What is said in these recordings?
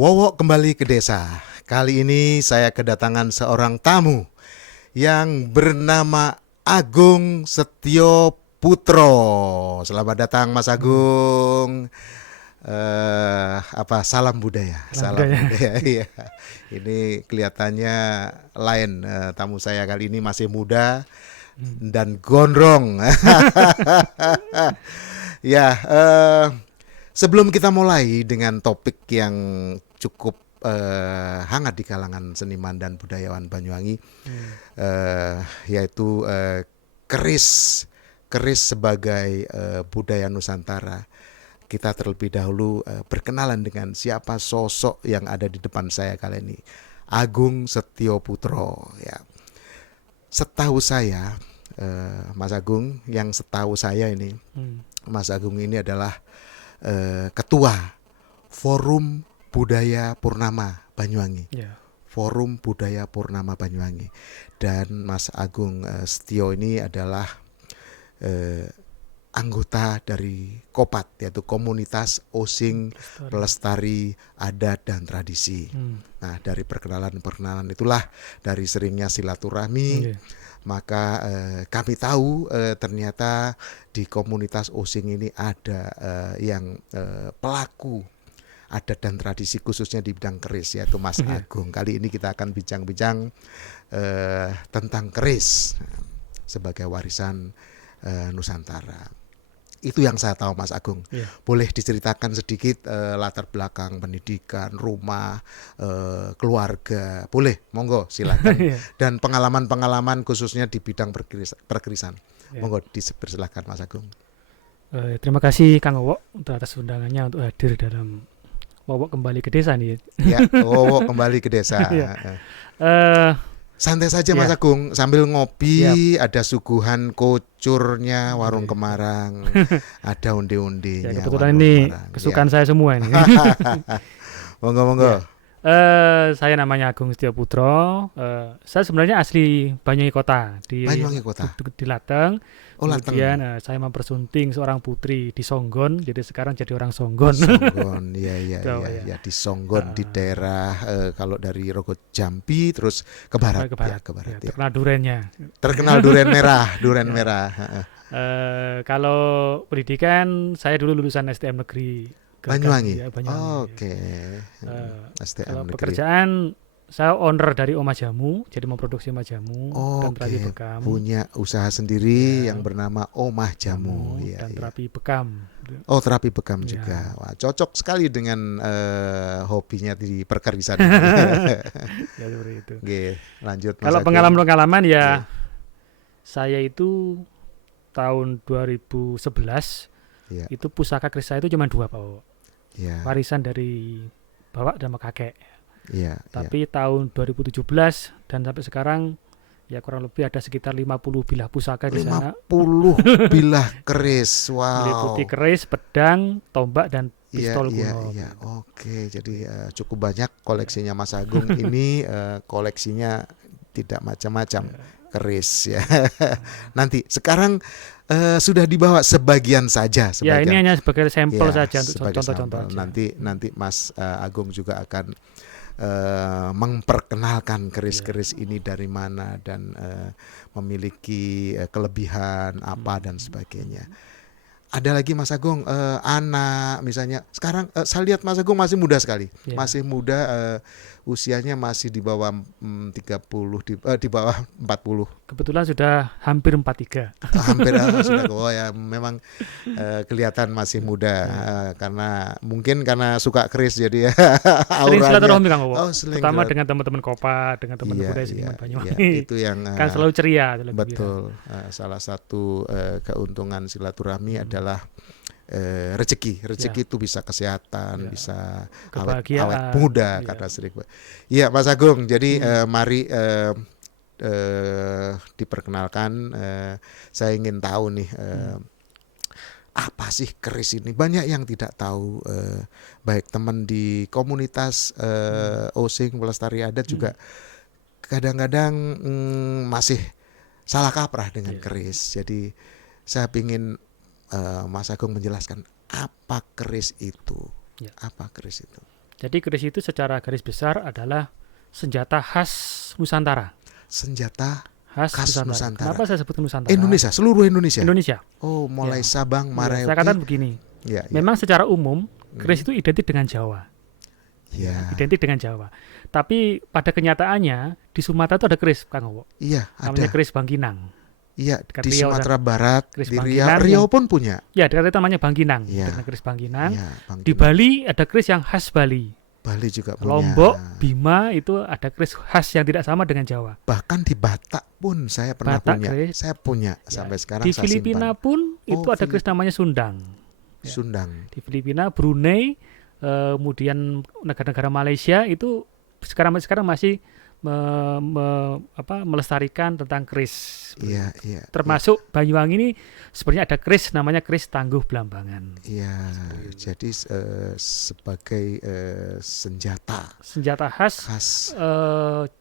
Wowo kembali ke desa. Kali ini saya kedatangan seorang tamu yang bernama Agung Setio Putro. Selamat datang Mas Agung. Salam budaya, Salam salam budaya. budaya. Iya. Ini kelihatannya lain. Tamu saya kali ini masih muda Hmm. dan gondrong. Ya, sebelum kita mulai dengan topik yang cukup hangat di kalangan seniman dan budayawan Banyuwangi, Hmm. yaitu keris, keris sebagai budaya Nusantara. Kita terlebih dahulu berkenalan dengan siapa sosok yang ada di depan saya kali ini, Agung Setio Putro. Ya, setahu saya, Mas Agung, yang setahu saya ini, Hmm. Mas Agung ini adalah ketua Forum Budaya Purnama Banyuwangi. Ya. Forum Budaya Purnama Banyuwangi. Dan Mas Agung Setio ini adalah anggota dari KOPAT, yaitu Komunitas Osing Pelestari Adat dan Tradisi. Hmm. Nah, dari perkenalan-perkenalan itulah, dari seringnya silaturahmi, Yeah. maka kami tahu ternyata di komunitas Osing ini ada yang pelaku adat dan tradisi khususnya di bidang keris, yaitu Mas Yeah. Agung. Kali ini kita akan bincang-bincang tentang keris sebagai warisan Nusantara. Itu yang saya tahu, Mas Agung. Yeah. Boleh diceritakan sedikit latar belakang pendidikan, rumah, keluarga. Boleh, monggo, silakan. Yeah. Dan pengalaman-pengalaman khususnya di bidang perkerisan. Yeah. Monggo dipersilakan, Mas Agung. Terima kasih Kang Wowo untuk atas undangannya untuk hadir dalam Wowo kembali ke desa nih. Ya, Wowo kembali ke desa. Eh, Santai saja, Mas Ya. Agung, sambil ngopi. Ada suguhan kocurnya warung Yeah. Kemarang, ada onde-ondenya. Ya, kebetulan warung ini Kemarang. kesukaan saya semua ini. Monggo. Saya namanya Agung Setio Putro. Saya sebenarnya asli Banyuwangi Kota di Banyuwangi Kota. di Lateng. Oh, Lateng. Kemudian saya mempersunting seorang putri di Songgon, jadi sekarang jadi orang Songgon. Songgon, ya, Gitu, ya. di Songgon, di daerah kalau dari Rogo Jambi terus ke barat, Ke barat. ke barat. Ya, terkenal durennya. Terkenal duren merah, duren Ya. merah. Kalau pendidikan saya dulu lulusan STM Negeri Gagak, Banyuwangi. ya, Banyuwangi. Oke. Kalau STM negeri. pekerjaan saya owner dari Oma Jamu, jadi memproduksi Oma Jamu dan terapi Oke, bekam. punya usaha sendiri Ya. yang bernama Omah Jamu, ya, dan ya. terapi bekam. Oh, terapi bekam Ya. juga. Wah, cocok sekali dengan hobinya di perkerisan. Ya, seperti itu. Oke, lanjut, Mas Kalau Agung. pengalaman-pengalaman ya, Iya. saya itu tahun 2011 Iya. itu pusaka keris saya itu cuma 2, Pak. Ya, Warisan dari bapak dan kakek. ya, Tapi tahun 2017 dan sampai sekarang ya kurang lebih ada sekitar 50 bilah pusaka di sana. 50 bilah keris. Wow. Meliputi keris, pedang, tombak dan pistol kuno. Iya. Oke, jadi cukup banyak koleksinya Mas Agung. Ini koleksinya tidak macam-macam keris, ya. Nanti sekarang sudah dibawa sebagian saja. Ya, ini hanya sebagai sampel Ya, saja untuk sebagai contoh-contoh sampel. aja. Nanti Mas Agung juga akan memperkenalkan keris-keris ini dari mana dan memiliki kelebihan apa dan sebagainya. Ada lagi Mas Agung, anak misalnya. Sekarang saya lihat Mas Agung masih muda sekali. Ya. Masih muda, usianya masih di bawah 30, di bawah 40. Kebetulan sudah hampir 43. Hampir sudah tua, ya. Memang kelihatan masih muda, karena mungkin karena suka keris jadi ya. Sering silaturahmi Kang Wowo. Oh, sering Pertama silat- dengan teman-teman Kopa, dengan teman Iya, budaya iya, seniman iya, Banyuwangi. itu yang Kan selalu ceria, selalu gembira. betul. Salah satu keuntungan silaturahmi adalah rezeki itu bisa kesehatan, Ya. bisa Kebahagiaan. awet muda, Ya. kata sering. Iya, Mas Agung, jadi mari diperkenalkan. Saya ingin tahu nih, apa sih keris ini? Banyak yang tidak tahu, baik teman di komunitas Osing Pelestari Adat juga kadang-kadang masih salah kaprah dengan keris. Jadi saya ingin Mas Agung menjelaskan apa keris itu. Ya. Apa keris itu? Jadi keris itu secara garis besar adalah senjata khas Nusantara. Senjata Khas khas Nusantara. Nusantara. Kenapa saya sebut Nusantara? Indonesia, seluruh Indonesia. Indonesia. Oh, mulai Ya. Sabang, Ya, saya Merauke. katakan begini. Ya, ya. Memang secara umum keris itu identik dengan Jawa. Ya. Identik dengan Jawa. Tapi pada kenyataannya di Sumatera itu ada keris, Kang Owo. Iya, Namanya ada. keris Bangkinang. Iya, dekat di Riau, Sumatera Barat, keris di Bangkinang Riau yang- pun punya. Ya, dekat itu namanya Bangkinang. Iya. Dengan keris Bangkinang. Iya, Di Bali ada keris yang khas Bali. Bali juga punya. Lombok, Bima itu ada keris khas yang tidak sama dengan Jawa. Bahkan di Batak pun saya pernah Batak punya. keris. Saya punya Ya. sampai sekarang Di saya Filipina simpan. pun itu Oh, ada keris Filipina. namanya Sundang. Ya. Sundang. Di Filipina, Brunei, kemudian negara-negara Malaysia itu sekarang masih melestarikan tentang keris. Iya, iya. Termasuk Banyuwangi ini sebenarnya ada keris namanya keris Tangguh Blambangan. Iya, jadi sebagai senjata Senjata khas khas.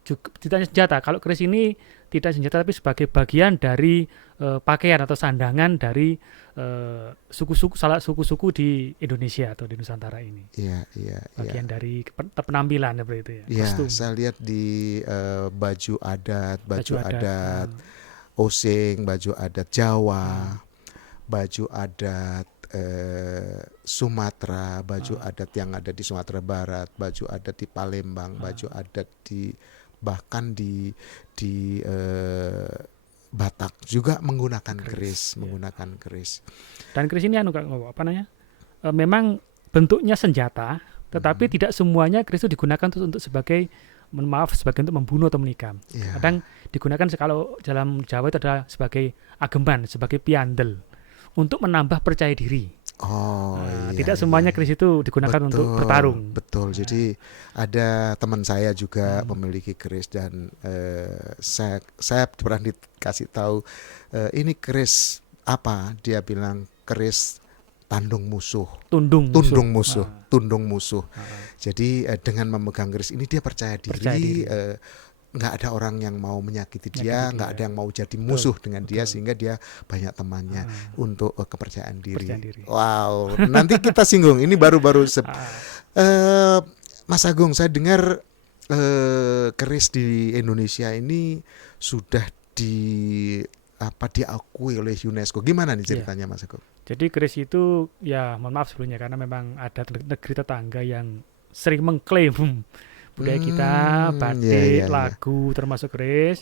juga tidak hanya senjata. Kalau keris ini tidak senjata tapi sebagai bagian dari pakaian atau sandangan dari salah suku-suku di Indonesia atau di Nusantara ini. Iya, iya, iya. Bagian dari penampilan seperti itu ya. Iya, Kostum, saya lihat di baju adat, baju adat. osing, baju adat Jawa, baju adat Sumatera, baju adat yang ada di Sumatera Barat, baju adat di Palembang, baju adat di bahkan di Batak juga menggunakan keris, ya. menggunakan keris. Dan keris ini memang bentuknya senjata, tetapi tidak semuanya keris itu digunakan untuk sebagai untuk membunuh atau menikam. Ya. Kadang digunakan kalau dalam Jawa itu adalah sebagai ageman, sebagai piandel untuk menambah percaya diri. Oh, iya, tidak semuanya keris itu digunakan untuk bertarung. Betul. Jadi ada teman saya juga memiliki keris dan saya pernah dikasih tahu ini keris apa? Dia bilang keris tandung musuh. Tundung musuh. Jadi dengan memegang keris ini dia percaya diri. Nggak ada orang yang mau menyakiti dia, nggak ada yang mau jadi musuh dengan dia, sehingga dia banyak temannya untuk kepercayaan diri. Wow, nanti kita singgung. Ini baru-baru Mas Agung, saya dengar keris di Indonesia ini sudah diakui oleh UNESCO. Gimana nih ceritanya, Mas Agung? Jadi keris itu ya mohon maaf sebelumnya karena memang ada negeri tetangga yang sering mengklaim budaya kita, batik, lagu termasuk keris.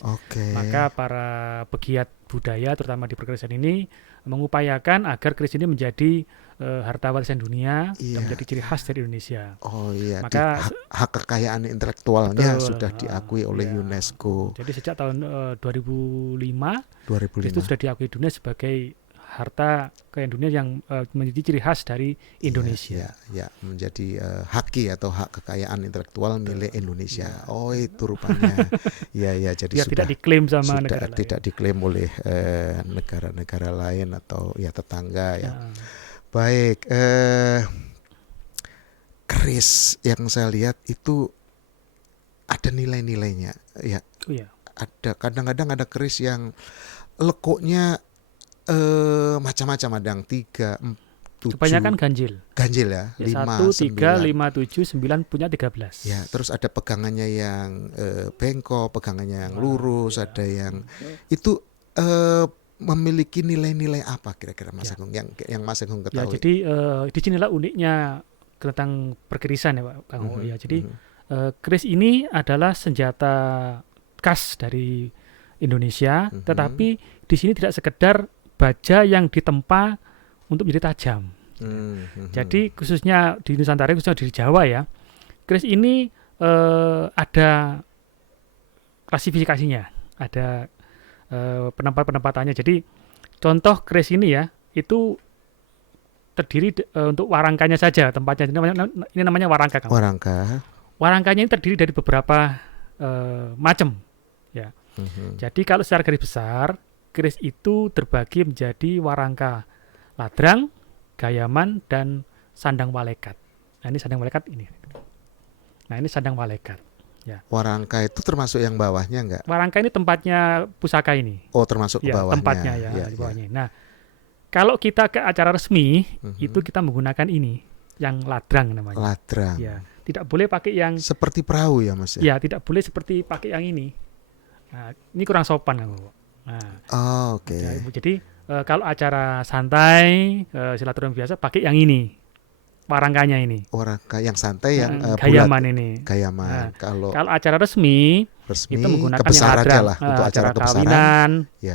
Maka para pegiat budaya terutama di perkerisan ini mengupayakan agar keris ini menjadi harta warisan dunia dan menjadi ciri khas dari Indonesia. Oh iya, maka hak kekayaan intelektualnya sudah diakui oleh UNESCO. Jadi sejak tahun 2005 itu sudah diakui dunia sebagai harta kekayaan dunia yang menjadi ciri khas dari Indonesia. Ya, menjadi haki atau hak kekayaan intelektual milik Indonesia. Oh, itu rupanya. Ya, jadi biar tidak diklaim sama negara lain. Tidak diklaim oleh negara-negara lain atau ya tetangga ya. Baik, keris yang saya lihat itu ada nilai-nilainya ya. Oh, ya. Ada kadang-kadang ada keris yang lekuknya macam-macam, ada yang 3, 7. Kebanyakan ganjil Ya, 5, 1, 3, 5, 7, 9 punya 13. Ya, terus ada pegangannya yang bengkok, pegangannya yang lurus, ada yang itu memiliki nilai-nilai apa kira-kira Mas Agung yang Mas Agung ketahui? Ya, jadi di sinilah uniknya tentang perkerisan ya Pak Kang. Ya, jadi keris ini adalah senjata khas dari Indonesia, tetapi di sini tidak sekedar baja yang ditempa untuk menjadi tajam. Jadi khususnya di Nusantara, khususnya di Jawa ya, keris ini ada klasifikasinya, ada penempatannya. Jadi contoh keris ini ya, itu terdiri untuk warangkanya saja tempatnya. Ini namanya warangka. Warangkanya ini terdiri dari beberapa macam. Ya. Jadi kalau secara garis besar, keris itu terbagi menjadi warangka ladrang, gayaman, dan sandang walekat. Nah ini sandang walekat ini. Nah ini sandang walekat. Ya. Warangka itu termasuk yang bawahnya enggak? Warangka ini tempatnya pusaka ini. Oh, termasuk ke bawahnya. Tempatnya di bawahnya. Nah kalau kita ke acara resmi itu kita menggunakan ini yang ladrang namanya. Ladrang. Ya. tidak boleh pakai yang seperti perahu ya Mas ya. ya tidak boleh seperti pakai yang ini. Nah, ini kurang sopan Kang Bowo. Nah, Oh, oke. ya, Ibu. Jadi kalau acara santai silaturahmi biasa pakai yang ini, warangkanya ini. Orang yang santai yang bulat, gayaman ini. gayaman. Nah, Kalau kalau acara resmi resmi itu menggunakan yang kebesar aja ladrang. lah untuk acara kebesaran. Kawinan, Ya.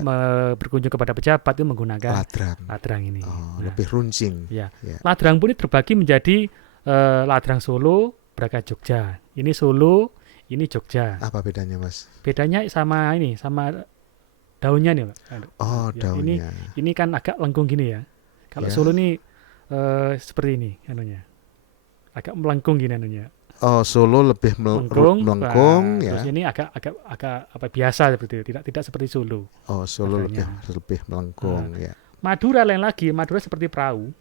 berkunjung kepada pejabat itu menggunakan Ladrang. ladrang ini. Oh, Nah, lebih runcing. ya. Ya. Ladrang pun terbagi menjadi ladrang Solo, Braga Jogja. Ini Solo, ini Jogja. Apa bedanya Mas? Bedanya sama ini, sama daunnya nih, Pak. Oh, Ya, daunnya. Ini kan agak lengkung gini ya. Kalau Ya. Solo ini seperti ini anunya. Agak melengkung gini anunya. Oh, Solo lebih melengkung Nah, ya. terus ini agak apa biasa seperti itu, tidak seperti Solo. Oh, Solo Makanya. lebih melengkung ya. Madura lain lagi, Madura seperti perahu.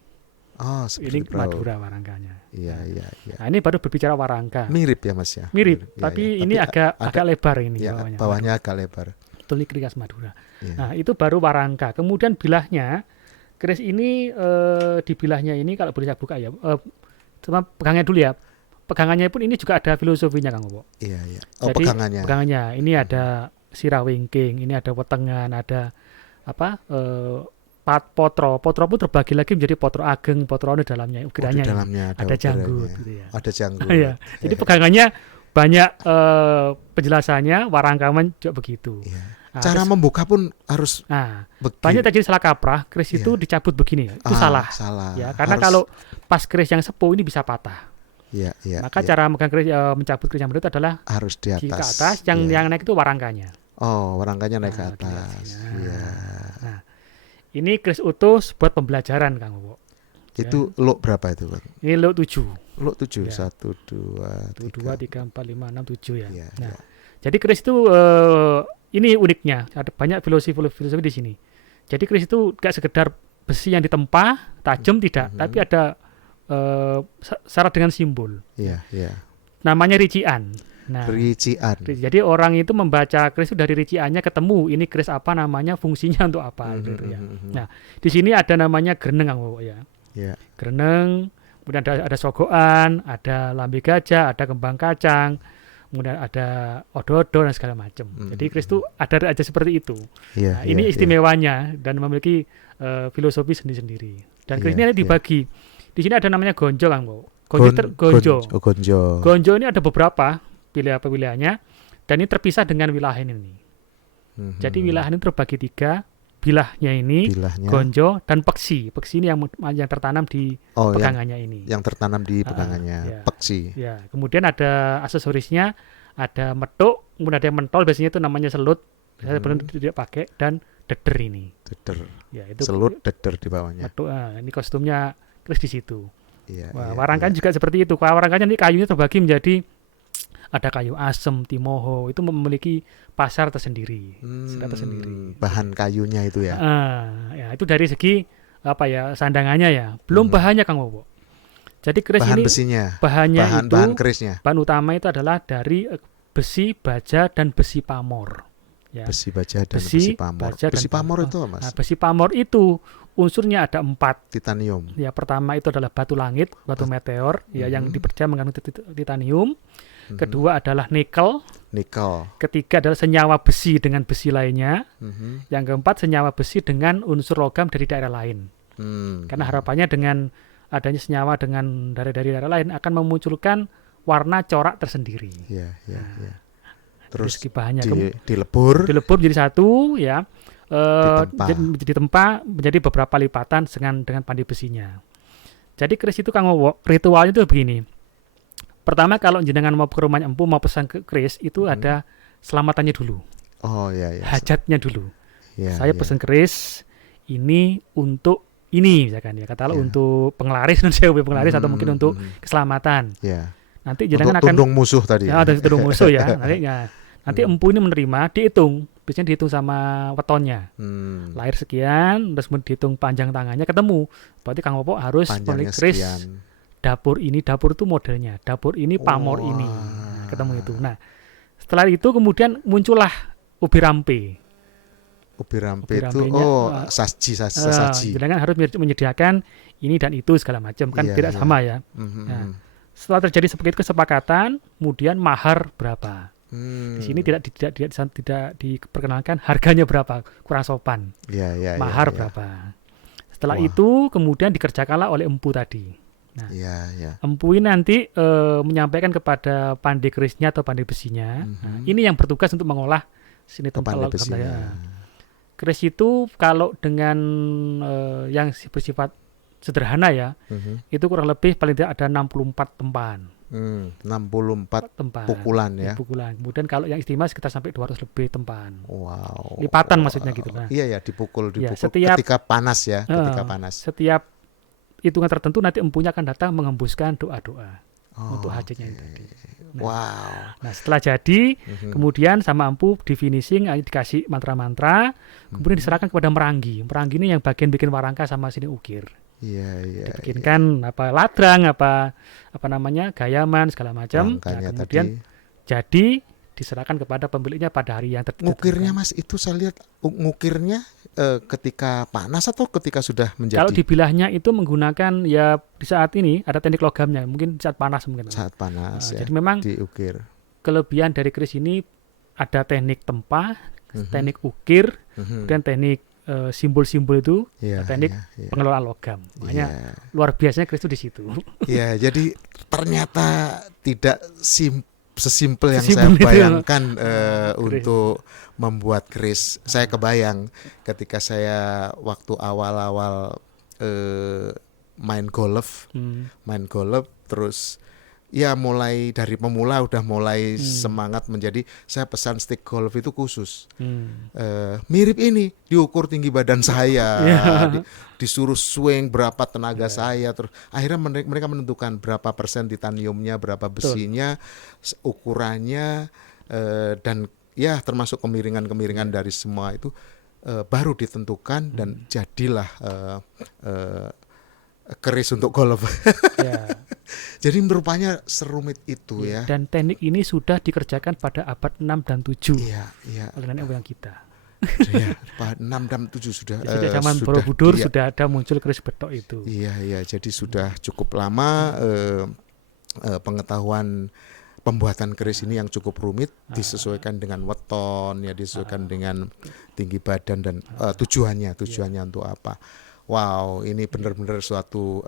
Oh, Ini seperti perahu. Madura warangkanya. Iya, iya, iya. Nah, ini baru berbicara warangka. Mirip ya Mas ya. Mirip, Ya, tapi ya. ini agak lebar ini ya, bawahnya. bawahnya agak lebar. Tulik khas Madura. Ya. Nah, itu baru warangka. Kemudian bilahnya, keris ini di bilahnya ini kalau boleh saya buka ya. Cuma pegangnya dulu ya. Pegangannya pun ini juga ada filosofinya Kang Bowo. Iya, iya. Oh, Jadi, pegangannya. Pegangannya ini ada sirawingking, ini ada wetengan, ada apa? Potro pun terbagi lagi menjadi potro ageng, potro di dalamnya, Oh, ukirannya di dalamnya ada janggut ukirannya. gitu ya. Ada janggut. Ya. Jadi pegangannya banyak penjelasannya, warangkaman juga begitu. Iya. Nah, Cara membuka pun harus banyak terjadi salah kaprah, keris itu dicabut begini ya. Itu salah. Ya, karena kalau pas keris yang sepuh ini bisa patah. Iya, iya. Maka iya. cara mencabut keris yang berat adalah harus di atas. ke atas, yang naik itu warangkanya. Oh, warangkanya naik ke Nah, atas. nah. Iya. Nah, ini keris utuh buat pembelajaran Kang Bowo. Itu luk berapa itu, Bang? Ini lot 7. Luk 7. Ya. 1 2 2 3 4 5 6 7 ya. Iya, Nah, iya. jadi keris itu ini uniknya, ada banyak filosofi di sini. Jadi keris itu gak sekedar besi yang ditempa, tajam tidak, tapi ada syarat dengan simbol. Iya, iya. Namanya rician. Nah, Rician. jadi orang itu membaca keris itu dari riciannya ketemu ini keris apa namanya, fungsinya untuk apa gitu ya. Nah, di sini ada namanya greneng Kang Bowo ya. Iya. Greneng, kemudian ada sogokan, ada lambe gajah, ada kembang kacang, kemudian ada odo-odo dan segala macam. Jadi keris itu ada aja seperti itu. Iya, Nah, ini iya, istimewanya dan memiliki filosofi sendiri-sendiri. Dan keris Iya, ini dibagi. Di sini ada namanya gonjo Kang Bowo. Gonjo. Gonjo. Gonjo ini ada beberapa wilayahnya dan ini terpisah dengan wilahan ini. Jadi wilahan ini terbagi 3. Bilahnya ini, Bilahnya. gonjo dan peksi. Peksi ini yang tertanam di pegangannya ini. Yang tertanam di pegangannya, ya. peksi. Ya, kemudian ada aksesorisnya, ada metuk, kemudian ada yang mentol, biasanya itu namanya selut. Saya belum tidak pakai, dan deder ini. Deder. Ya, itu Selut deder di bawahnya. metuk, ini kostumnya keris di situ. Iya, Wah, iya, warangkanya juga seperti itu. Kalau warangkanya nanti kayunya terbagi menjadi ada kayu asem, timoho, itu memiliki pasar tersendiri, tersendiri. Bahan kayunya itu ya. Ya, itu dari segi apa ya, sandangannya ya. Belum bahannya Kang Bowo. Jadi keris Bahan ini besinya. bahannya itu Bahan kerisnya. bahan utama itu adalah dari besi, baja dan besi pamor. Ya. Besi baja dan besi pamor. Baja Besi dan pamor itu apa, Mas? Nah, besi pamor itu unsurnya ada 4. Titanium. Ya, pertama itu adalah batu langit, batu meteor, ya yang dipercaya mengandung titanium. Kedua adalah nikel. Ketiga adalah senyawa besi dengan besi lainnya. Yang keempat senyawa besi dengan unsur logam dari daerah lain. Karena harapannya dengan adanya senyawa dari daerah lain akan memunculkan warna corak tersendiri. Iya, iya, iya. Terus bahannya dilebur jadi satu ya. Ditempa menjadi beberapa lipatan dengan pandai besinya. Jadi keris itu Kang Bowo, ritualnya itu begini. Pertama kalau jenengan mau ke rumahnya empu mau pesan ke keris itu ada selamatannya dulu. Oh iya, iya. Hajatnya dulu. Ya, saya pesan keris ini untuk ini misalkan ya, katakanlah untuk penglaris atau mungkin untuk keselamatan. Ya. Nanti jenengan akan tundung tundung musuh tadi. Ya, tundung musuh ya. Nanti empu ini menerima, dihitung. Biasanya dihitung sama wetonnya. Lahir sekian, terus dihitung panjang tangannya ketemu. Berarti Kang Bowo harus beli keris. Dapur itu modelnya, dapur ini pamor ini, ketemu itu. Nah, setelah itu kemudian muncullah ubi rampe. Ubi rampe itu saji. Jangan harus menyediakan ini dan itu segala macam kan tidak sama ya. Nah, setelah terjadi seperti itu kesepakatan, kemudian mahar berapa. Di sini tidak diperkenalkan harganya berapa, kurang sopan. Mahar berapa. Setelah itu kemudian dikerjakanlah oleh empu tadi. Nah, empu ini nanti menyampaikan kepada pandai kerisnya atau pandai besinya. Nah, ini yang bertugas untuk mengolah seni tempat logam. Keris itu kalau dengan yang bersifat sederhana ya, itu kurang lebih paling tidak ada 64 tempahan. 64 pukulan ya. Pukulan. Kemudian kalau yang istimewa sekitar sampai 200 lebih tempahan. Wow. Lipatan maksudnya gitu. Nah, iya ya, dipukul ketika panas ya, ketika panas. Setiap hitungan tertentu nanti empunya akan datang mengembuskan doa-doa untuk hajatnya itu tadi. Nah, setelah jadi, kemudian sama empu di finishing dikasih mantra-mantra, kemudian diserahkan kepada merangi. Merangi ini yang bagian bikin warangka sama sini ukir. Dibikinkan ladrang, apa namanya, gayaman segala macam. Nah, kemudian jadi diserahkan kepada pemiliknya pada hari yang tertentu. Ngukirnya Mas, itu saya lihat ngukirnya ketika panas atau ketika sudah menjadi? Kalau dibilahnya itu menggunakan ya di saat ini ada teknik logamnya, mungkin saat panas mungkin. Saat panas ya. Jadi memang diukir. Kelebihan dari keris ini ada teknik tempa, teknik ukir, dan teknik simbol-simbol itu, teknik pengelolaan logam. Makanya luar biasanya keris itu di situ. Iya, jadi ternyata tidak sesimpel yang saya bayangkan untuk membuat keris. Saya kebayang ketika saya waktu awal-awal main golf terus ya mulai dari pemula udah mulai semangat menjadi saya pesan stick golf itu khusus mirip ini, diukur tinggi badan saya, disuruh swing berapa tenaga saya, terus akhirnya mereka menentukan berapa persen titaniumnya, berapa besinya, ukurannya, dan ya termasuk kemiringan-kemiringan dari semua itu baru ditentukan dan jadilah keris untuk golf. Jadi rupanya serumit itu ya. Dan teknik ini sudah dikerjakan pada abad 6 dan 7 oleh nenek moyang kita. 6 dan 7 sudah. Jadi zaman Borobudur sudah ada muncul keris betok itu. Iya, jadi sudah cukup lama pengetahuan pembuatan keris ini yang cukup rumit, disesuaikan dengan weton, ya disesuaikan dengan tinggi badan dan tujuannya untuk apa. Wow, ini benar-benar suatu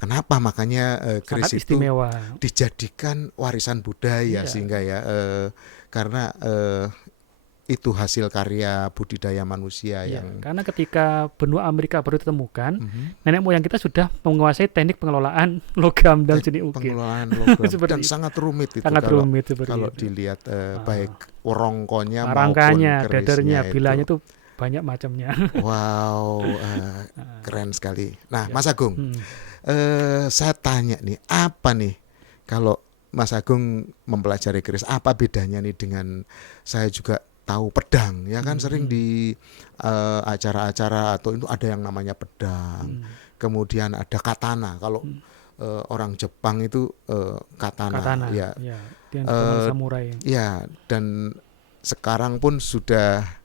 kenapa makanya keris itu dijadikan warisan budaya sehingga ya karena itu hasil karya budidaya manusia yang karena ketika benua Amerika baru ditemukan, nenek moyang kita sudah menguasai teknik pengelolaan logam dan seni ukir. Pengelolaan logam dan sangat rumit itu kalau dilihat baik rongkonya maupun dadarnya, bilanya itu banyak macamnya. Wow, keren sekali. Nah, Mas Agung, saya tanya nih, apa nih kalau Mas Agung mempelajari keris, apa bedanya nih dengan saya juga tahu pedang, ya kan sering di acara-acara atau itu ada yang namanya pedang, kemudian ada katana. Kalau orang Jepang itu katana ya, samurai. Ya, dan sekarang pun sudah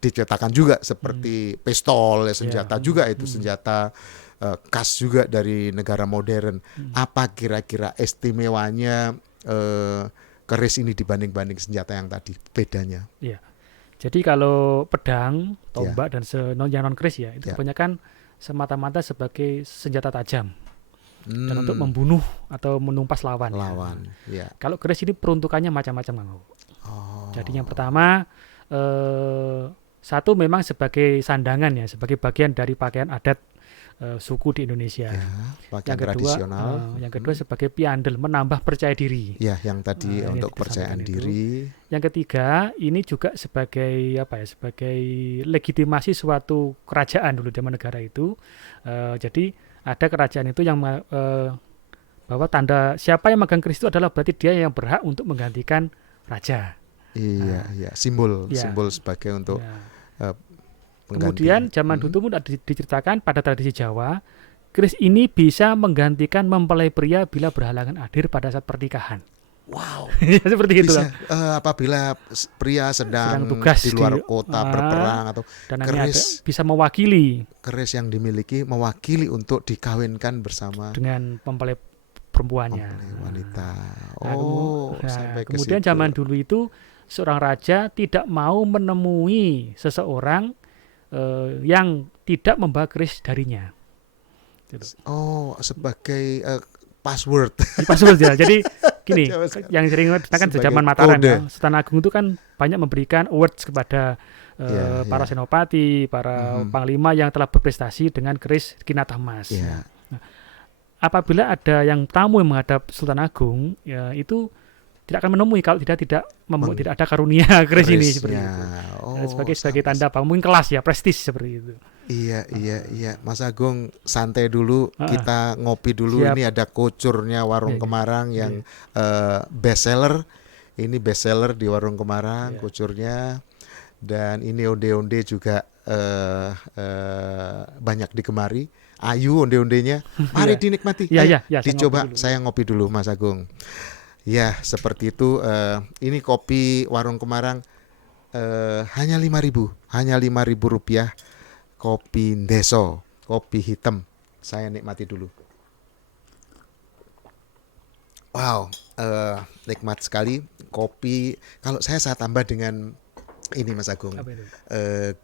dicetakkan juga seperti pistol, senjata juga itu senjata khas juga dari negara modern. Apa kira-kira istimewanya keris ini dibanding senjata yang tadi, bedanya? Iya. Jadi kalau pedang, tombak dan non keris ya itu kebanyakan semata-mata sebagai senjata tajam dan untuk membunuh atau menumpas lawan. Ya. Kalau keris ini peruntukannya macam-macam. Jadi yang pertama satu memang sebagai sandangan ya, sebagai bagian dari pakaian adat suku di Indonesia. Pakaian tradisional. Yang kedua sebagai piandel, menambah percaya diri. Ya, yang tadi untuk kepercayaan diri. Yang ketiga ini juga sebagai sebagai legitimasi suatu kerajaan dulu zaman negara itu. Jadi ada kerajaan itu yang bahwa tanda siapa yang megang keris itu adalah berarti dia yang berhak untuk menggantikan raja. Iya, simbol sebagai untuk kemudian zaman dulu diceritakan pada tradisi Jawa, keris ini bisa menggantikan mempelai pria bila berhalangan hadir pada saat pernikahan. Wow, Ya, seperti itu, bisa Kang. apabila pria Sedang sedang tugas di luar kota berperang atau dan ini ada keris bisa mewakili keris yang dimiliki mewakili untuk dikawinkan bersama dengan mempelai perempuannya. mempelai wanita. Nah, kemu- Oh, sampai ke kemudian situ. zaman dulu itu seorang raja tidak mau menemui seseorang yang tidak membawa keris darinya. Gitu. Oh, sebagai password. Di password ya. Jadi gini, Jawa sekarang. yang sering dikatakan Sebagai zaman Mataram kode. ya, Sultan Agung itu kan banyak memberikan awards kepada Ya, para ya. senopati, para Mhm. panglima yang telah berprestasi dengan keris Kinatah Mas. Ya. Nah, apabila ada yang tamu yang menghadap Sultan Agung, ya itu tidak akan menemui kalau tidak tidak ada karunia keris ini seperti Kerisnya. itu. Oh, Sebagai sampai tanda apa? Mungkin kelas ya, prestis seperti itu. iya, iya. Mas Agung, santai dulu, Ah, kita ngopi dulu. siap. Ini ada kucurnya Warung Iya, iya. Kemarang yang best seller. Ini best seller di Warung Kemarang, Iya. kucurnya. Dan ini onde-onde juga banyak digemari. Ayu onde-ondenya. Mari Iya. dinikmati. Iya, Ayo, iya, iya, saya dicoba. ngopi dulu. Saya ngopi dulu, Mas Agung. Ya, seperti itu. Ini kopi Warung Kemarang hanya 5.000, hanya 5.000 rupiah. Kopi Ndeso, kopi hitam. Saya nikmati dulu. Wow, nikmat sekali kopi. Kalau saya tambah dengan ini Mas Agung, Apa itu?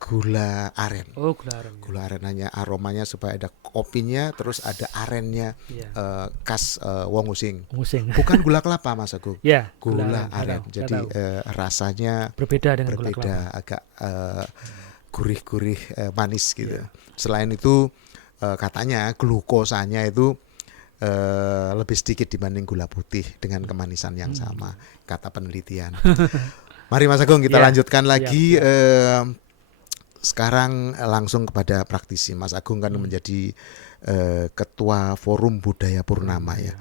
gula aren. Oh, gula aren. Gula aren hanya aromanya supaya ada kopinya, terus ada arennya Iya. khas Wong Using. Musing. Bukan gula kelapa Mas Agung, Ya, gula saya aren. tahu, saya Jadi tahu. rasanya Berbeda dengan gula kelapa. berbeda, agak gurih-gurih manis gitu. Selain itu katanya glukosanya itu lebih sedikit dibanding gula putih dengan kemanisan yang sama, kata penelitian. Mari Mas Agung kita Ya, lanjutkan lagi. siap. Sekarang langsung kepada praktisi. Mas Agung kan menjadi ketua Forum Budaya Purnama ya.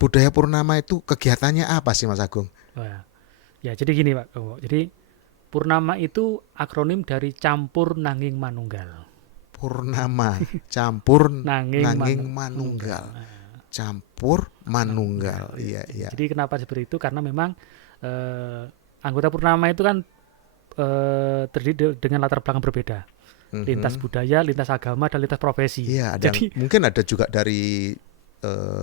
Budaya Purnama itu kegiatannya apa sih Mas Agung? Wah. Ya, jadi gini Pak. Jadi Purnama itu akronim dari campur nanging manunggal. Purnama, campur Nanging manunggal. Campur manunggal. Iya, iya. Jadi kenapa seperti itu? Karena memang anggota Purnama itu kan terdiri dengan latar belakang berbeda. Lintas budaya, lintas agama, dan lintas profesi. Iya, Jadi mungkin ada juga dari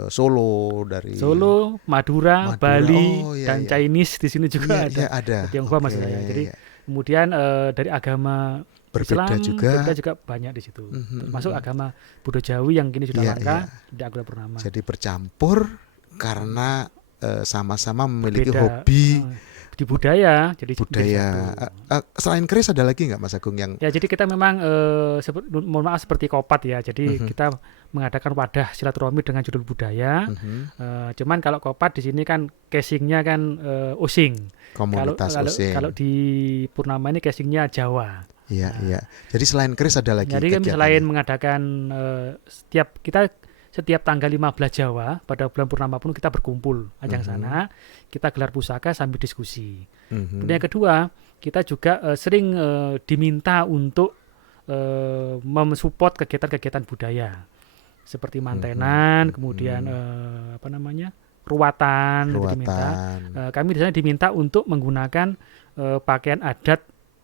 Solo, dari Solo, Madura, Bali, Oh, iya, dan iya. Chinese di sini juga Iya, ada. iya, ada. Tionghoa Oke, maksud saya. Jadi iya. kemudian dari agama Berbeda Islam juga. berbeda juga banyak di situ. Termasuk agama Buddha Jawi yang kini sudah Iya, langka iya. di anggota Purnama. Jadi bercampur karena sama-sama memiliki Berbeda, hobi di budaya, jadi budaya. satu. Selain keris ada lagi nggak Mas Agung yang Ya, jadi kita memang mohon maaf seperti Kopat ya. Jadi kita mengadakan wadah silaturahmi dengan judul budaya. Cuman kalau Kopat di sini kan casingnya kan Osing. komunitas Osing? Kalau di Purnama ini casingnya Jawa. Iya, iya. Jadi selain keris ada lagi Jadi kan kegiatannya? selain mengadakan setiap tanggal 15 Jawa pada bulan purnama pun kita berkumpul ajang sana, kita gelar pusaka sambil diskusi. Kemudian yang kedua, kita juga sering diminta untuk mensupport kegiatan-kegiatan budaya seperti mantenan, kemudian ruatan. Kami di sana diminta untuk menggunakan pakaian adat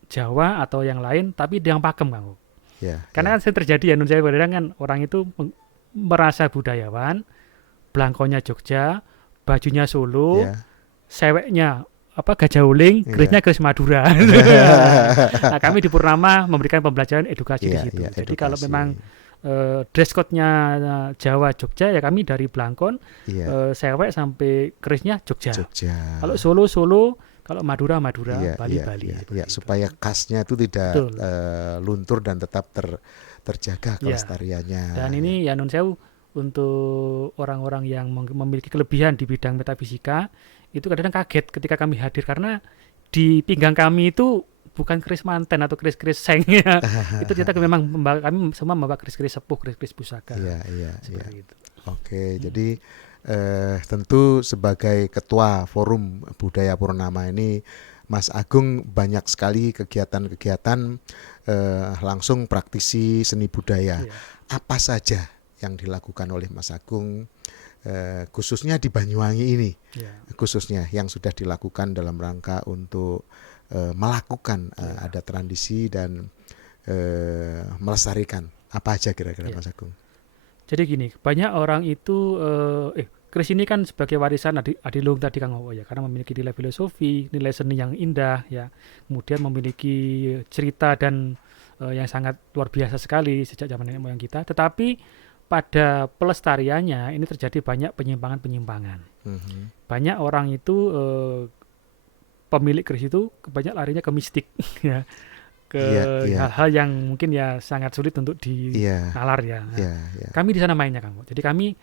Jawa atau yang lain, tapi yang pakem, Kang. Ya, Karena kan sering terjadi ya, Nun Sewu, kan orang itu merasa budayawan, belangkonya Jogja, bajunya Solo, seweknya Gajah Uling, kerisnya keris Madura. Nah, kami di Purnama memberikan pembelajaran edukasi di situ. Jadi kalau memang dress code-nya Jawa Jogja, ya kami dari belangkon, sewek sampai kerisnya Jogja. Kalau Solo, kalau Madura, Bali. Supaya khasnya itu tidak luntur dan tetap terjaga kelestariannya. Dan ini ya Nun Sewu, untuk orang-orang yang memiliki kelebihan di bidang metafisika, itu kadang-kadang kaget ketika kami hadir, karena di pinggang kami itu bukan keris manten atau keris-keris seng ya. Itu ternyata memang kami semua membawa keris-keris sepuh, keris-keris pusaka. Seperti itu. Oke, jadi tentu sebagai ketua Forum Budaya Purnama ini, Mas Agung banyak sekali kegiatan-kegiatan langsung praktisi seni budaya. Apa saja yang dilakukan oleh Mas Agung khususnya di Banyuwangi ini, Ya. khususnya yang sudah dilakukan dalam rangka untuk melakukan ada tradisi dan melestarikan. Apa aja kira-kira Mas Agung? Jadi gini, banyak orang itu keris ini kan sebagai warisan Adiluhung tadi Kang Owo ya, karena memiliki nilai filosofi, nilai seni yang indah ya, kemudian memiliki cerita dan yang sangat luar biasa sekali sejak zaman nenek moyang kita. Tetapi pada pelestariannya ini terjadi banyak penyimpangan-penyimpangan. Banyak orang itu pemilik keris itu banyak larinya ke mistik ya, ke hal-hal yang mungkin ya sangat sulit untuk dinalar ya. Nah, kami di sana mainnya Kang. Jadi kami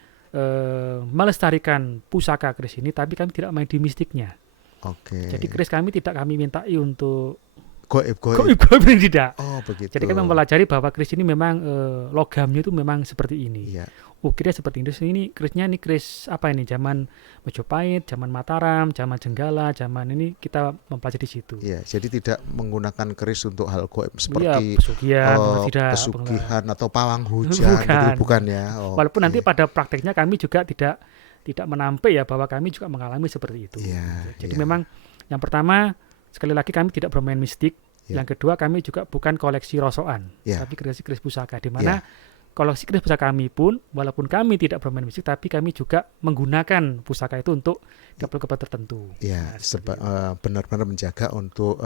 melestarikan pusaka keris ini, tapi kami tidak main di mistiknya. Jadi keris kami tidak kami mintai untuk goib tidak. Oh begitu. Jadi kami mempelajari bahwa keris ini memang logamnya itu memang seperti ini. Ukirnya seperti ini. Kerisnya ini keris apa ini? Zaman Majapahit, zaman Mataram, zaman Jenggala, zaman ini kita mempelajari di situ. Jadi tidak menggunakan keris untuk hal goib seperti pesugihan atau pawang hujan, bukan ya. Walaupun nanti pada prakteknya kami juga tidak menampik ya bahwa kami juga mengalami seperti itu. Jadi memang yang pertama sekali lagi kami tidak bermain mistik. Yang kedua kami juga bukan koleksi rosokan, tapi keris pusaka di mana koleksi keris pusaka kami pun walaupun kami tidak bermain mistik, tapi kami juga menggunakan pusaka itu untuk keperluan tertentu. Benar-benar menjaga untuk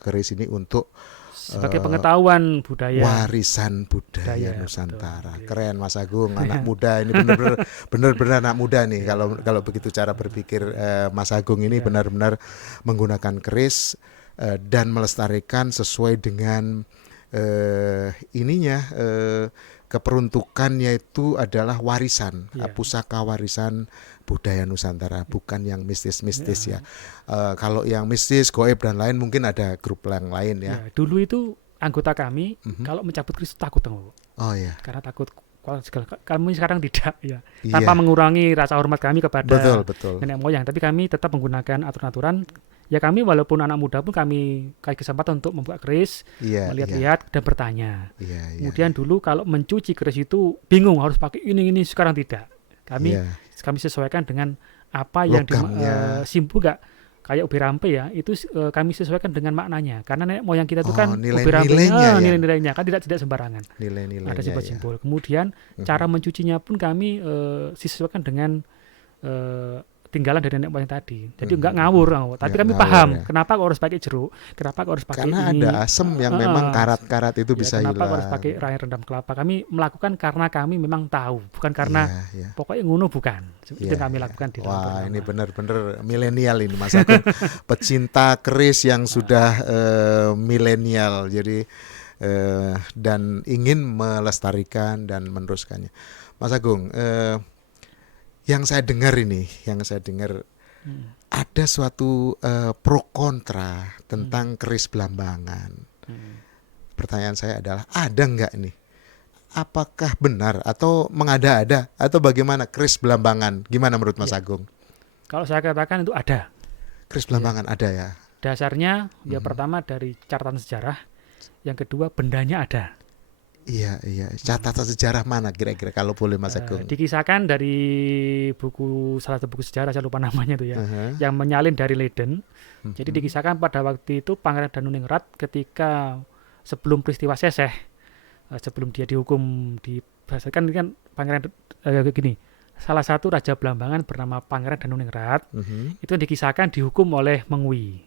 keris ini untuk sebagai pengetahuan budaya, warisan budaya Nusantara. Betul. Keren Mas Agung, anak muda ini benar-benar anak muda nih. Kalau begitu cara berpikir Mas Agung ini benar-benar menggunakan keris dan melestarikan sesuai dengan keperuntukannya itu adalah warisan, pusaka warisan budaya Nusantara, bukan yang mistis-mistis ya. Kalau yang mistis, goib dan lain mungkin ada grup yang lain ya. Dulu itu anggota kami kalau mencabut keris takut karena takut. Kami sekarang tidak ya, tanpa mengurangi rasa hormat kami kepada nenek moyang, tapi kami tetap menggunakan aturan-aturan. Ya kami walaupun anak muda pun kami kasih kesempatan untuk membuka keris, melihat-lihat dan bertanya. Kemudian dulu kalau mencuci keris itu bingung harus pakai ini, sekarang tidak. Kami sesuaikan dengan apa yang simpul nggak kayak ubi rampe ya, itu kami sesuaikan dengan maknanya. Karena nenek moyang kita itu kan ubi rampenya nilai-nilainya kan tidak sembarangan. Ada simbol-simbol. Kemudian cara mencucinya pun kami sesuaikan dengan tinggalan dari nenek moyang tadi. Jadi enggak ngawur. Tapi kami paham kenapa kok harus pakai jeruk, kenapa kok harus pakai karena ini. Ada asam yang memang karat-karat itu bisa hilang. Kenapa kok harus pakai rai rendam kelapa. Kami melakukan karena kami memang tahu, bukan karena pokoknya ngono bukan. Itu kami lakukan di dalam Wah, ini benar-benar milenial ini Mas Agung. Pecinta keris yang sudah milenial. Jadi dan ingin melestarikan dan meneruskannya. Mas Agung, yang saya dengar ada suatu pro kontra tentang keris Blambangan. Pertanyaan saya adalah ada nggak nih? Apakah benar atau mengada-ada atau bagaimana keris Blambangan? Gimana menurut Mas Agung? Kalau saya katakan itu ada. Keris Blambangan ada ya. Dasarnya pertama dari catatan sejarah, yang kedua bendanya ada. Iya. Catatan sejarah mana kira-kira kalau boleh Mas Agung? Dikisahkan dari salah satu buku sejarah, saya lupa namanya itu ya, yang menyalin dari Leiden. Jadi dikisahkan pada waktu itu Pangeran Danuningrat ketika sebelum peristiwa Seseh, sebelum dia dihukum kan Pangeran gini. Salah satu raja Blambangan bernama Pangeran Danuningrat itu dikisahkan dihukum oleh Mengwi.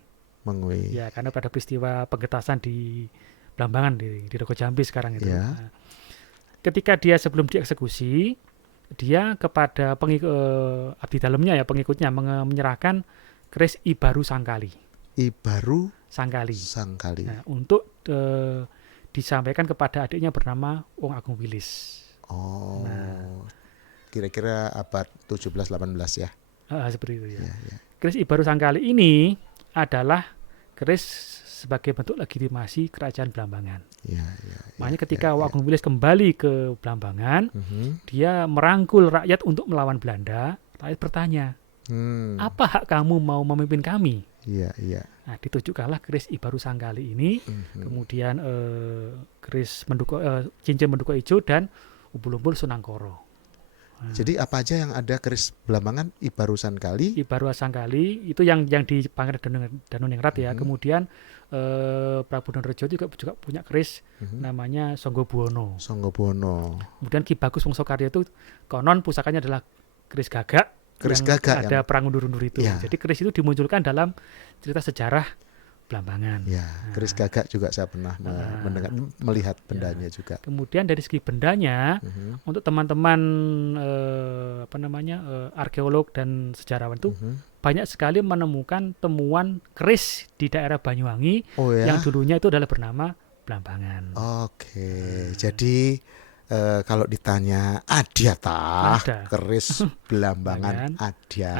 Ya, karena pada peristiwa penggetasan di Blambangan di Rego Jambi sekarang itu. Nah, ketika dia sebelum dieksekusi, dia kepada abdi dalamnya ya, pengikutnya menyerahkan keris Ibaru Sangkali. Nah, untuk disampaikan kepada adiknya bernama Wong Agung Wilis. Kira-kira abad 17-18 ya. Seperti itu ya. Keris Ibaru Sangkali ini adalah keris sebagai bentuk legitimasi kerajaan Blambangan. Makanya ketika Wong Agung Wilis kembali ke Blambangan, dia merangkul rakyat untuk melawan Belanda. Rakyat bertanya, apa hak kamu mau memimpin kami? Nah, ditujukanlah keris Ibaru Sangkali ini, kemudian keris cincin Menduko Ijo dan Umbul-umbul Sunangkoro. Jadi apa aja yang ada keris Blambangan? Ibarusan Kali, Ibaruasan Kali itu yang di Pangeran Danoningrat ya. Kemudian Prabu Danarjo juga punya keris namanya Sanggabuana. Sanggabuana. Kemudian Ki Bagus Wangsakarya itu konon pusakanya adalah keris gagak. Keris yang gagak ada perang undur-undur itu. Ya. Jadi keris itu dimunculkan dalam cerita sejarah Blambangan. Ya, keris gagak juga saya pernah mendengar, melihat bendanya juga. Kemudian dari segi bendanya, untuk teman-teman arkeolog dan sejarawan itu banyak sekali menemukan temuan keris di daerah Banyuwangi yang dulunya itu adalah bernama Blambangan. Oke, jadi kalau ditanya ada keris Blambangan ada.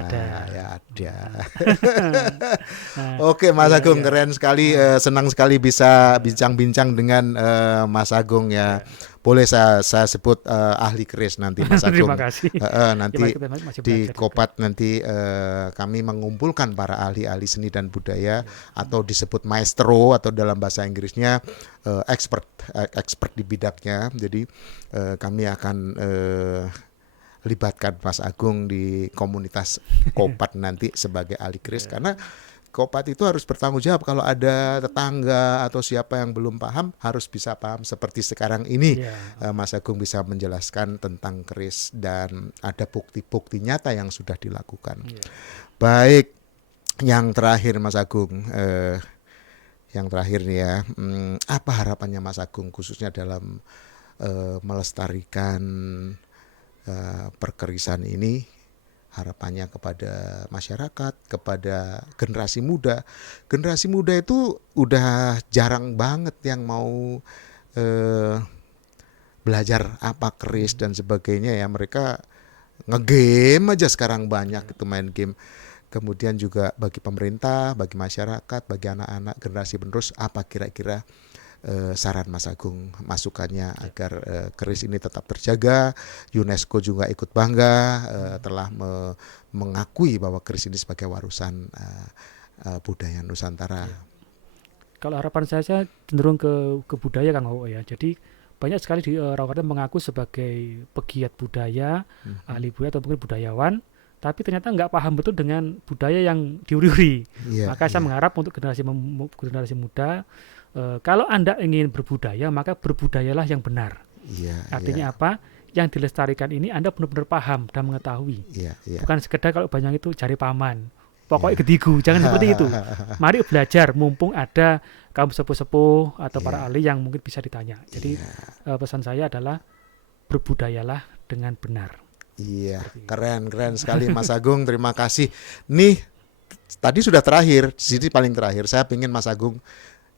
Oke, Mas Agung, keren sekali, senang sekali bisa bincang-bincang dengan Mas Agung ya. Boleh saya sebut ahli keris nanti, Mas Agung. Terima kasih. Nanti di Kopat nanti kami mengumpulkan para ahli-ahli seni dan budaya atau disebut maestro atau dalam bahasa Inggrisnya expert di bidangnya. Jadi kami akan libatkan Mas Agung di komunitas Kopat nanti sebagai ahli keris karena Kopat itu harus bertanggung jawab kalau ada tetangga atau siapa yang belum paham harus bisa paham seperti sekarang ini. Mas Agung bisa menjelaskan tentang keris dan ada bukti-bukti nyata yang sudah dilakukan. Baik, yang terakhir Mas Agung, yang terakhir nih ya, apa harapannya Mas Agung khususnya dalam melestarikan perkerisan ini? Harapannya kepada masyarakat, kepada generasi muda. Generasi muda itu udah jarang banget yang mau belajar apa keris dan sebagainya ya. Mereka ngegame aja sekarang banyak itu main game. Kemudian juga bagi pemerintah, bagi masyarakat, bagi anak-anak generasi penerus, apa kira-kira saran Mas Agung masukannya agar keris ini tetap terjaga, UNESCO juga ikut bangga telah mengakui bahwa keris ini sebagai warisan budaya Nusantara. Kalau harapan saya cenderung ke budaya Kang Owo ya. Jadi banyak sekali di Rawakarta mengaku sebagai pegiat budaya, ahli budaya atau mungkin budayawan, tapi ternyata nggak paham betul dengan budaya yang diuri-uri. Maka saya mengharap untuk generasi muda, kalau Anda ingin berbudaya, maka berbudayalah yang benar. Artinya apa? Yang dilestarikan ini Anda benar-benar paham dan mengetahui. Bukan sekedar kalau banyak itu cari paman. Pokoknya gedigu, jangan seperti itu. Mari belajar, mumpung ada kaum sepuh-sepuh atau para ahli yang mungkin bisa ditanya. Jadi pesan saya adalah berbudayalah dengan benar. Keren sekali Mas Agung, terima kasih. Nih, tadi sudah terakhir, sini paling terakhir. Saya ingin Mas Agung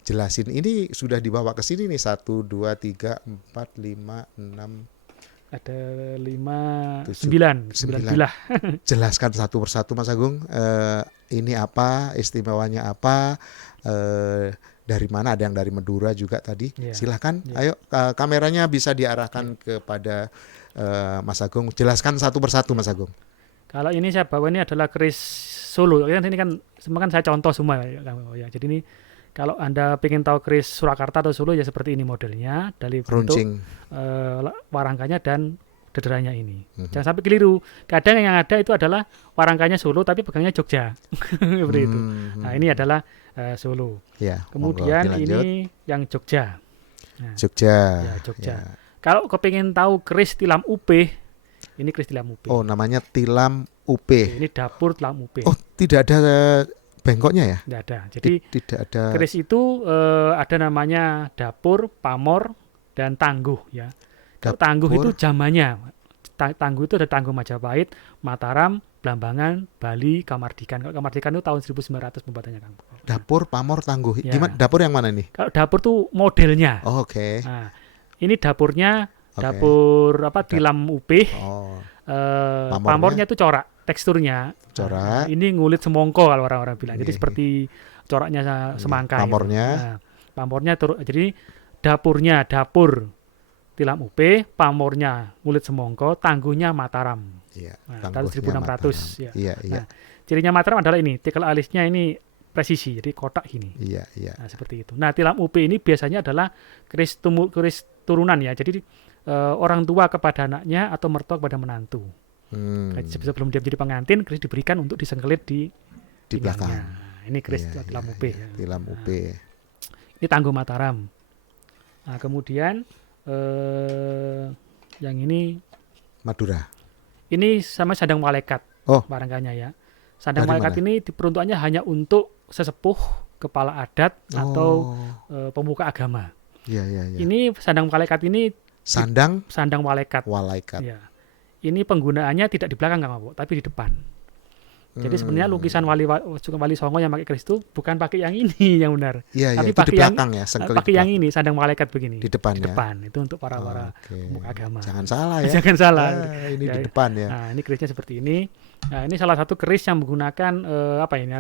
jelasin, ini sudah dibawa ke sini nih 1, 2, 3, 4, 5, 6. Ada 9 bilah. Jelaskan satu persatu Mas Agung, ini apa, istimewanya apa, dari mana, ada yang dari Madura juga tadi. Silahkan, ayo kameranya bisa diarahkan kepada Mas Agung, jelaskan satu persatu Mas Agung. Kalau ini saya bawa ini adalah keris Solo, ini kan semua kan saya contoh semua ya. Jadi ini kalau Anda ingin tahu keris Surakarta atau Solo ya seperti ini modelnya, dari bentuk warangkanya dan dederanya ini. Jangan sampai keliru. Kadang yang ada itu adalah warangkanya Solo tapi pegangnya Jogja. Seperti itu. Nah, ini adalah Solo. Kemudian ini yang Jogja. Nah, Jogja. Kalau kepingin tahu keris Tilam Upih, ini keris Tilam Upih. Oh, namanya Tilam Upih. Ini dapur Tilam Upih. Oh, tidak ada bengkoknya ya? Tidak ada. Jadi tidak ada. Keris itu ada namanya dapur, pamor, dan tangguh ya. Tangguh itu zamannya. Tangguh itu ada Tangguh Majapahit, Mataram, Blambangan, Bali, Kamardikan. Kalau Kamardikan itu tahun 1900 pembuatannya Kang. Dapur, pamor, tangguh. Gimana? Dapur yang mana nih? Kalau dapur tuh modelnya. Oke. Nah, ini dapurnya dapur Tilam Upih. Pamornya itu corak. Teksturnya ini ngulit semongko kalau orang-orang bilang. Jadi seperti coraknya semangka. Pamornya. Pamornya jadi dapur Tilam Upih, pamornya ngulit semongko, tangguhnya Mataram. Tahun 1600. Nah, cirinya Mataram adalah ini, tikel alisnya ini presisi, jadi kotak ini. Nah, seperti itu. Nah, Tilam Upih ini biasanya adalah keris turunan ya. Jadi orang tua kepada anaknya atau mertua kepada menantu. Hmm. Sebelum dia menjadi pengantin, keris diberikan untuk disengkelit di belakang. Nah, ini keris tilam UP. Ya. Tilam UP. Ini Tangguh Mataram. Nah, kemudian yang ini Madura. Ini sama sandang malaikat. Oh. Barangkanya ya. Sandang Dari malaikat mana? ini diperuntukannya hanya untuk sesepuh, kepala adat atau pemuka agama. Iya. Ini sandang malaikat ini Sandang malaikat. walaikat. Ya. Ini penggunaannya tidak di belakang Kang Bowo, tapi di depan. Jadi sebenarnya lukisan Wali Songo yang pakai keris itu bukan pakai yang ini yang benar. Iya, tapi itu pakai di belakang ya, pakai yang ini sandang malaikat begini. Di depan Di ya. depan itu untuk para pemuka agama. Jangan salah ya. Jangan salah. Ini Ya, di depan ya. Nah, ini kerisnya seperti ini. Nah, ini salah satu keris yang menggunakan apa ini?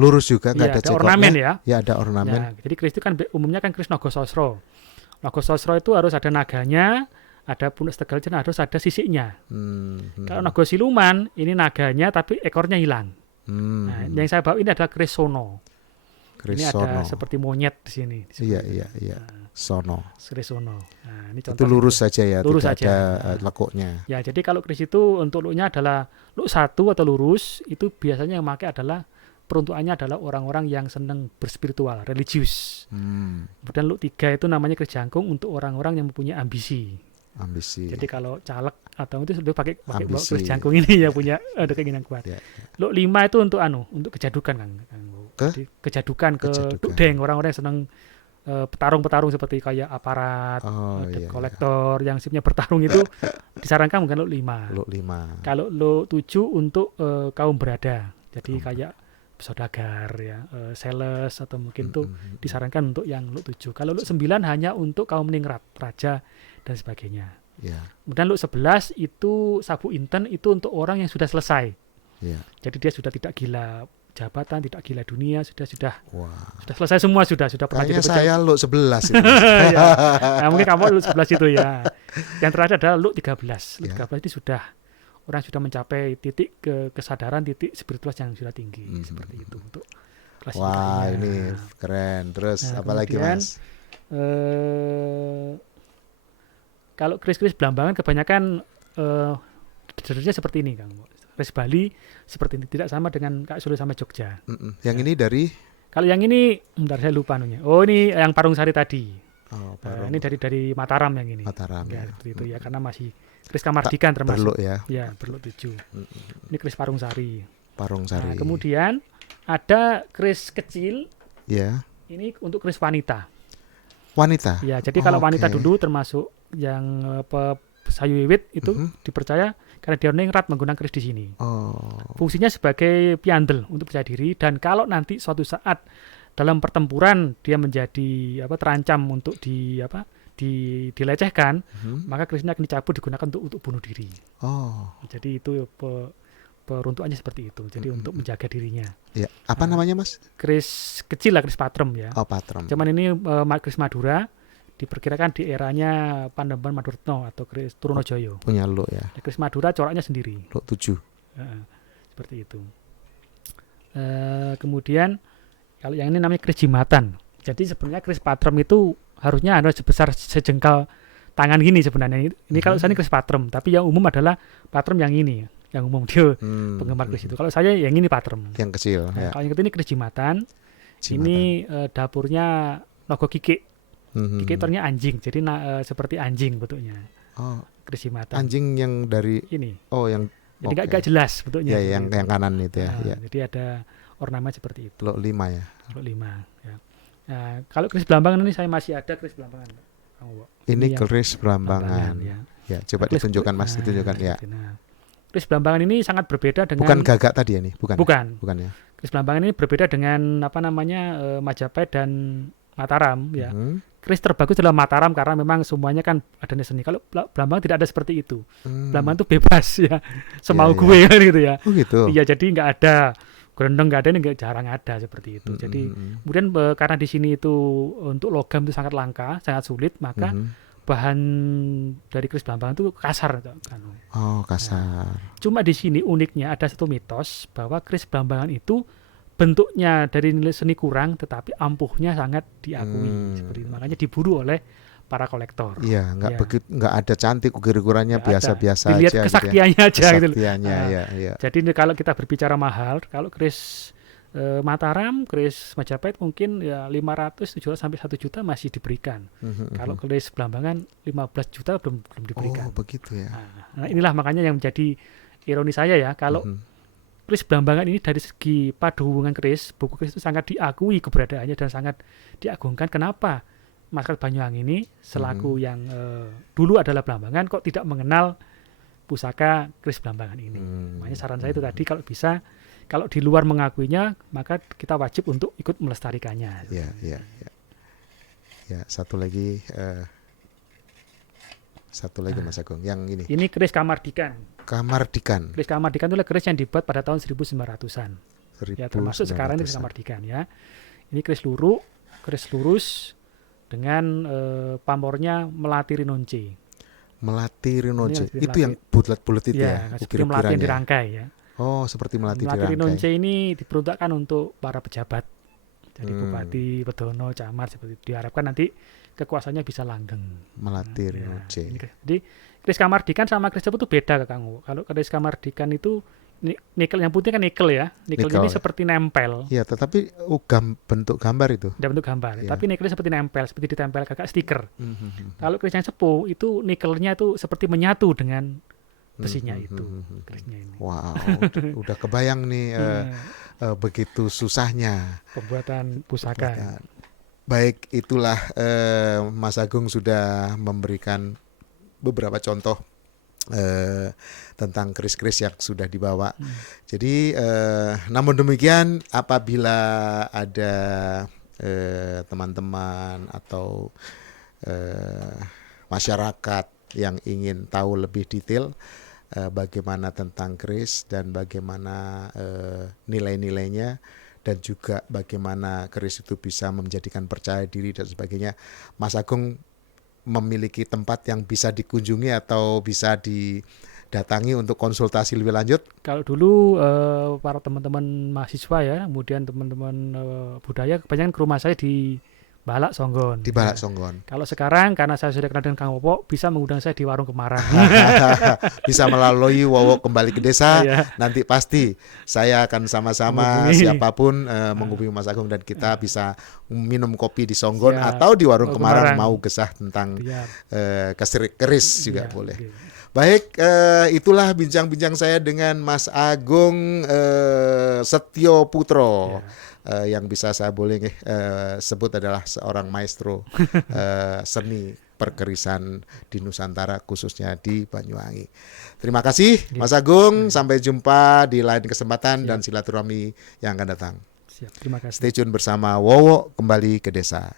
Lurus juga, nggak iya, ada ada cekoknya. ornamen ya. Ya, ada ornamen. Nah, jadi keris itu kan umumnya kan keris Nogososro. Nogososro itu harus ada naganya, ada punuk tegal jenah, harus ada sisiknya. Kalau Naga Siluman ini naganya tapi ekornya hilang. Nah, yang saya bawa ini adalah keris Sono. Keris ini Sono. ada seperti monyet di sini. Iya. Nah, Sono. keris Sono. Nah, ini Itu contoh lurus saja ya, lurus tidak saja. ada lekuknya. Ya, jadi kalau keris itu untuk luknya adalah luk 1 atau lurus, itu biasanya yang pakai adalah peruntukannya adalah orang-orang yang senang berspiritual, religius. Kemudian luk 3 itu namanya keris jangkung untuk orang-orang yang mempunyai ambisi. Jadi kalau caleg atau itu sudah pakai keris jangkung ini ya punya ada keinginan kuat. Ya. Luk 5 itu untuk kejadukan Kang. Jadi, kejadukan ke dukdeng, orang-orang yang senang petarung-petarung seperti kayak aparat, kolektor yang sifatnya bertarung itu disarankan bukan luk 5. Luk 5. Kalau luk 7 untuk kaum berada. Jadi kayak saudagar ya, sales atau mungkin tuh disarankan untuk yang luk 7. Kalau luk 9 hanya untuk kaum ningrat, raja dan sebagainya. Ya. Kemudian luk 11 itu sabu inten itu untuk orang yang sudah selesai. Ya. Jadi dia sudah tidak gila jabatan, tidak gila dunia, sudah Wah. sudah selesai semua, sudah pernah Kayaknya jadi saya luk 11 itu. ya. Nah, mungkin kamu luk 11 itu ya. Yang terakhir adalah luk 13. Luk 13 ini sudah orang sudah mencapai titik kesadaran, titik spiritual yang sudah tinggi seperti itu untuk klasifikasinya. Wah, ini keren. Terus Nah, apalagi kemudian, Mas? Kalau keris-keris Belambangan kebanyakan jenisnya seperti ini Kang. Keris Bali seperti ini, tidak sama dengan Kak Solo sama Jogja. Yang ini dari? Kalau yang ini, bentar saya lupa anunya. Oh, ini yang Parung Sari tadi. Oh, ini dari Mataram yang ini. Mataram. Ya, seperti itu ya, karena masih keris Kamardikan termasuk. Berluk ya. Ya, berluk 7. Ini keris Parung Sari. Parung Sari. Nah, kemudian ada keris kecil. Ya. Ini untuk keris wanita. Wanita. Ya, jadi kalau wanita dulu termasuk yang sayu wiwit itu dipercaya karena dia ningrat menggunakan keris di sini. Fungsinya sebagai piandel untuk percaya diri, dan kalau nanti suatu saat dalam pertempuran dia menjadi terancam untuk dilecehkan, maka kerisnya akan dicabut digunakan untuk bunuh diri. Jadi itu peruntukannya seperti itu. Jadi untuk menjaga dirinya. Ya. Apa namanya Mas? Keris kecil lah, keris patrem ya. Patrem. Cuman ini keris Madura. Diperkirakan di eranya Pandeman Madurno atau keris Trunojoyo. Punya luk ya. Keris Madura coraknya sendiri. Luk 7. Seperti itu. Kemudian kalau yang ini namanya keris Jimatan. Jadi sebenarnya keris patrem itu harusnya ada sebesar sejengkal tangan gini sebenarnya. Ini kalau saya ini keris patrem, tapi yang umum adalah patrem yang ini, yang umum dia penggemar keris itu. Kalau saya yang ini patrem. Yang kecil. Ya. Kalau yang ini keris Jimatan. Ini dapurnya Nogo Kikik. Kikiktornya anjing, jadi seperti anjing bentuknya. Keris Jimatan. Anjing yang dari ini. Yang jadi nggak jelas bentuknya. Ya, yang kanan itu ya. Ya. Jadi ada ornamen seperti itu. Luk 5 ya. Luk 5 ya. Nah, kalau keris Belambangan ini saya masih ada keris Belambangan. Ini keris Belambangan. Ya, coba ditunjukkan Mas, ditunjukkan ya. Nah, keris Belambangan ini sangat berbeda dengan. Bukan gagak tadi ya nih, bukan. Bukan ya. Keris Belambangan ini berbeda dengan Majapahit dan Mataram ya. Keris terbagus adalah Mataram karena memang semuanya kan adanya seni. Kalau Belambangan tidak ada seperti itu. Belambangan itu bebas ya, semau gue kan gitu ya. Gitu. Iya, jadi nggak ada gerendeng, nggak ada, ini jarang ada seperti itu. Jadi kemudian karena di sini itu untuk logam itu sangat langka, sangat sulit, maka bahan dari keris Belambangan itu kasar kan. Kasar. Cuma di sini uniknya ada satu mitos bahwa keris Belambangan itu bentuknya dari nilai seni kurang, tetapi ampuhnya sangat diakui seperti itu. Makanya diburu oleh para kolektor. Iya, nggak Ya. begitu, nggak ada cantik ukir-ukurannya, Nggak ada. biasa-biasa Dilihat aja gitu ya. kesaktiannya aja gitu loh. Kesaktiannya, Ah, ya, ya. Jadi ini kalau kita berbicara mahal, kalau keris Mataram, keris Majapahit mungkin ya 500, 700 sampai 1 juta masih diberikan. Kalau keris Blambangan 15 juta belum diberikan. Oh, begitu ya. Nah, inilah makanya yang menjadi ironi saya ya, kalau keris Blambangan ini dari segi padu hubungan keris, buku keris itu sangat diakui keberadaannya dan sangat diagungkan. Kenapa masyarakat Banyuwangi ini selaku yang dulu adalah Blambangan kok tidak mengenal pusaka keris Blambangan ini? Makanya saran saya itu tadi, kalau bisa, kalau di luar mengakuinya, maka kita wajib untuk ikut melestarikannya. Ya, ya, ya. Ya, satu lagi Mas Agung, yang ini. Ini keris Kamardikan. Kamardikan. Keris Kamardikan itu adalah keris yang dibuat pada tahun 1900-an. Ya, termasuk sekarang ini keris 1900-an. Kamardikan ya. Ini keris luruh, keris lurus dengan pamornya Melati Rinonce. Melati Rinonce. Ini Itu yang bulat-bulat itu ya, seperti melati yang dirangkai ya. Oh, seperti melati Melati Rinonce dirangkai. ini diperuntukkan untuk para pejabat. Jadi bupati, pedono, camat, seperti itu. Diharapkan nanti kekuasaannya bisa langgeng. Melati Ya, Rinonce. jadi keris Kamardikan sama keris Cepu itu beda Kang Uwo. Kalau keris Kamardikan itu nikel, yang putih kan nikel ya. Nikel Nikel. ini seperti nempel. Ya, tetapi bentuk gambar itu. Ada bentuk gambar. Iya. Tapi nikelnya seperti nempel, seperti ditempel kakak stiker. Kalau keris yang Cepu itu nikelnya itu seperti menyatu dengan besinya itu. Kerisnya ini. Wow, udah kebayang nih begitu susahnya Pembuatan pusaka. pembuatan. Baik, itulah Mas Agung sudah memberikan beberapa contoh tentang keris-keris yang sudah dibawa. Jadi namun demikian, apabila ada teman-teman atau masyarakat yang ingin tahu lebih detail bagaimana tentang keris dan bagaimana nilai-nilainya, dan juga bagaimana keris itu bisa menjadikan percaya diri dan sebagainya, Mas Agung memiliki tempat yang bisa dikunjungi atau bisa didatangi untuk konsultasi lebih lanjut? Kalau dulu para teman-teman mahasiswa ya, kemudian teman-teman budaya kebanyakan ke rumah saya di Balak Songgon. Di Balak Songgon. Kalau sekarang karena saya sudah kenal dengan Kang Wowo, bisa mengundang saya di warung Kemarang. Bisa melalui Wowo Kembali ke Desa. Iya. Nanti pasti saya akan sama-sama Menghubungi. siapapun menghubungi Mas Agung, dan kita bisa minum kopi di Songgon Siap. atau di warung Kemarang, Kemarang. mau gesah tentang Biar. keris juga Iya, boleh. iya. Baik, itulah bincang-bincang saya dengan Mas Agung Setio Putro. Yang bisa saya boleh sebut adalah seorang maestro seni perkerisan di Nusantara, khususnya di Banyuwangi. Terima kasih Mas Agung, sampai jumpa di lain kesempatan dan silaturahmi yang akan datang. Siap, terima kasih. Stay tune bersama Wowo Kembali ke Desa.